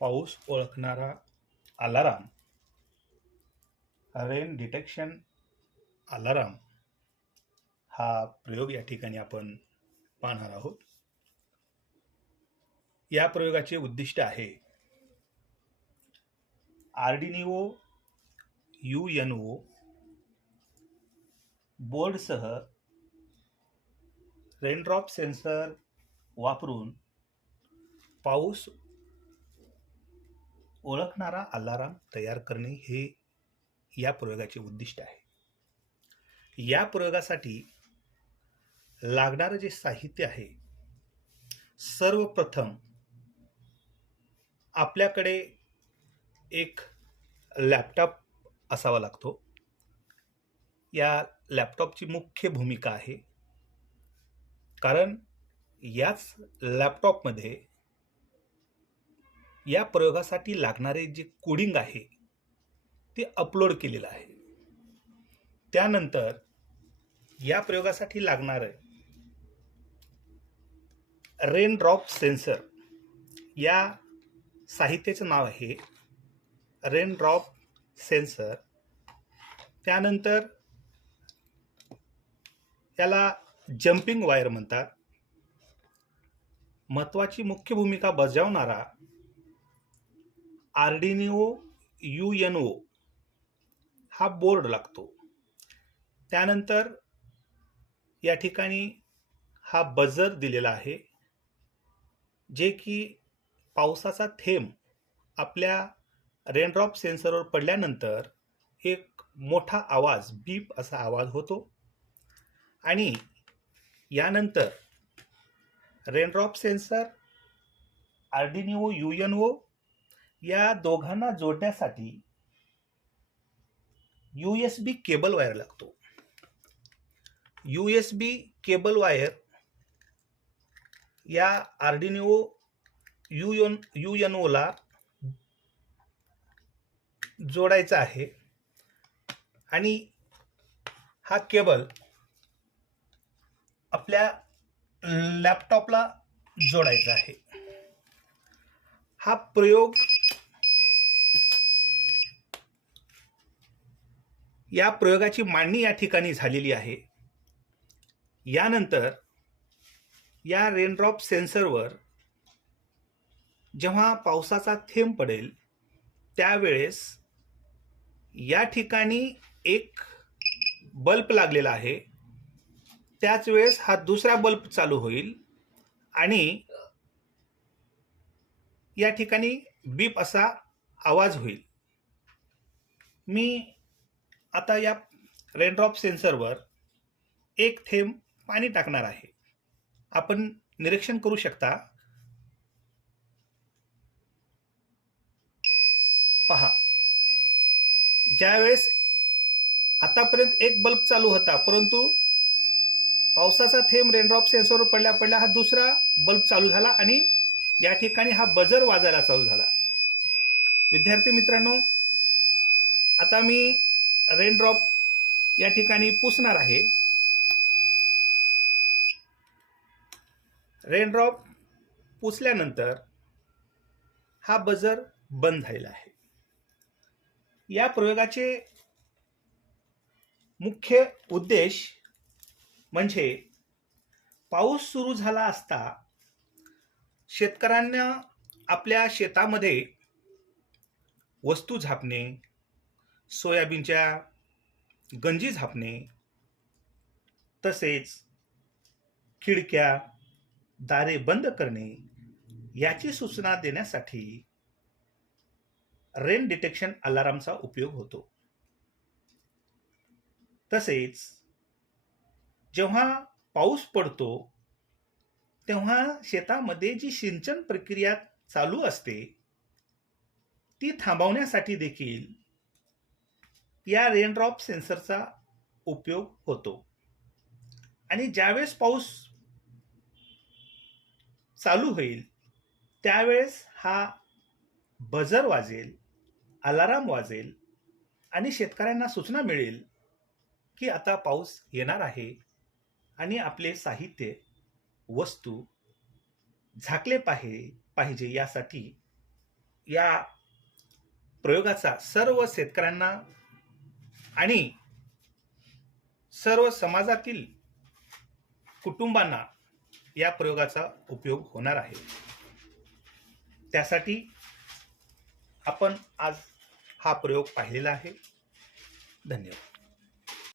पाऊस ओळखणारा alarm. Rain detection alarm हा प्रयोग या ठिकाणी आपण पाहणार आहोत. या प्रयोगाचे उद्दिष्ट आहे आर्डिनिओ यू एन ओ बोर्डसह रेनड्रॉप सेन्सर वापरून पाऊस ओळखणारा अलाराम तयार करणे हे या प्रयोगाचे उद्दिष्ट आहे. या प्रयोगासाठी लागणारं जे साहित्य आहे सर्वप्रथम आपल्याकडे एक लॅपटॉप असावा लागतो. या लॅपटॉपची मुख्य भूमिका आहे. कारण याच लॅपटॉपमध्ये या प्रयोगासाठी लागणारे जे कोडिंग आहे ते अपलोड केलेलं आहे. त्यानंतर या प्रयोगासाठी लागणारं रेन ड्रॉप सेन्सर या साहित्याचं नाव आहे रेन ड्रॉप सेन्सर त्यानंतर त्याला जम्पिंग वायर म्हणतात. महत्त्वाची मुख्य भूमिका बजावणारा आर्डिनिओ यू एन ओ हा बोर्ड लागतो. त्यानंतर या ठिकाणी हा बजर दिलेला आहे जे की पावसाचा थेंब आपल्या रेनड्रॉप सेन्सरवर पडल्यानंतर एक मोठा आवाज बीप असा आवाज होतो. आणि यानंतर raindrop sensor Arduino U N O या दोघांना जोडण्यासाठी U S B cable wire लागतो. U S B cable wire या Arduino U N U N ओला जोडायचा आहे. आणि हा केबल आपल्या लॅपटॉपला जोडायचा आहे. हा प्रयोग या प्रयोगाची मांडणी या ठिकाणी झालेली आहे. यानंतर या रेनड्रॉप सेन्सरवर जेव्हा पावसाचा थेंब पडेल त्यावेळेस या ठिकाणी एक बल्ब लागलेला आहे. त्याच वेळेस हा दुसरा बल्ब चालू होईल आणि या ठिकाणी बीप असा आवाज होईल. मी आता या रेनड्रॉप सेन्सरवर एक थेंब पाणी टाकणार आहे. आपण निरीक्षण करू शकता. पहा. ज्यावेळेस आतापर्यंत एक बल्ब चालू होता परंतु पावसाचा थेंब रेनड्रॉप सेन्सरवर पडल्या पडल्या हा दुसरा बल्ब चालू झाला आणि या ठिकाणी हा बजर वाजायला चालू झाला. विद्यार्थी मित्रांनो आता मी रेनड्रॉप या ठिकाणी पुसणार आहे. रेनड्रॉप पुसल्यानंतर हा बजर बंद झालेला आहे. या प्रयोगाचे मुख्य उद्देश म्हणजे पाऊस सुरू झाला असता शेतकऱ्यांना आपल्या शेतामध्ये वस्तू झापणे सोयाबीनच्या गंजी झापणे तसेच खिडक्या दारे बंद करणे याची सूचना देण्यासाठी रेन डिटेक्शन अलारामचा उपयोग होतो. तसेच जेव्हा पाऊस पडतो तेव्हा शेतामध्ये जी सिंचन प्रक्रिया चालू असते ती थांबवण्यासाठी देखील या रेनड्रॉप सेन्सरचा उपयोग होतो. आणि ज्यावेळेस पाऊस चालू होईल त्यावेळेस हा बजर वाजेल अलाराम वाजेल आणि शेतकऱ्यांना सूचना मिळेल की आता पाऊस येणार आहे आणि आपले साहित्य वस्तू झाकले पाहि पाहिजे यासाठी या प्रयोगाचा सर्व शेतकऱ्यांना आणि सर्व समाजातील कुटुंबांना या प्रयोगाचा उपयोग होणार आहे. त्यासाठी आपण आज हा प्रयोग पाहिलेला आहे. धन्यवाद.